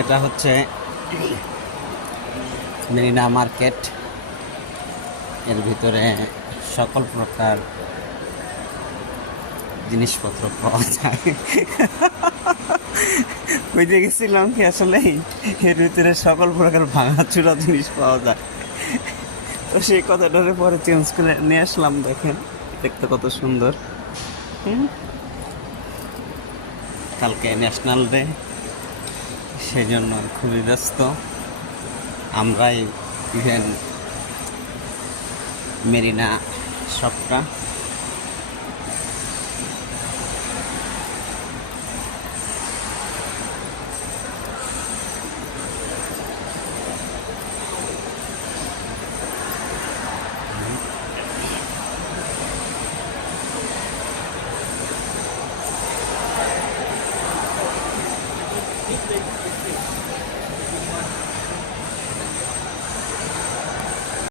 এটা হচ্ছে মেরিনা মার্কেট। এর ভিতরে সকল প্রকার জিনিসপত্র পাওয়া যায়। বুঝতে গেছিলাম কি আসলে এর ভিতরে সকল প্রকার ভাঙাচুরা জিনিস পাওয়া যায়। তো সেই কথাটারে পরে চেঞ্জ করে নিয়ে আসলাম, দেখেন। দেখতে কত সুন্দর? কালকে ন্যাশনাল ডে সেই জন্য খুবই ব্যস্ত। আমরাই মেরিনা শপটা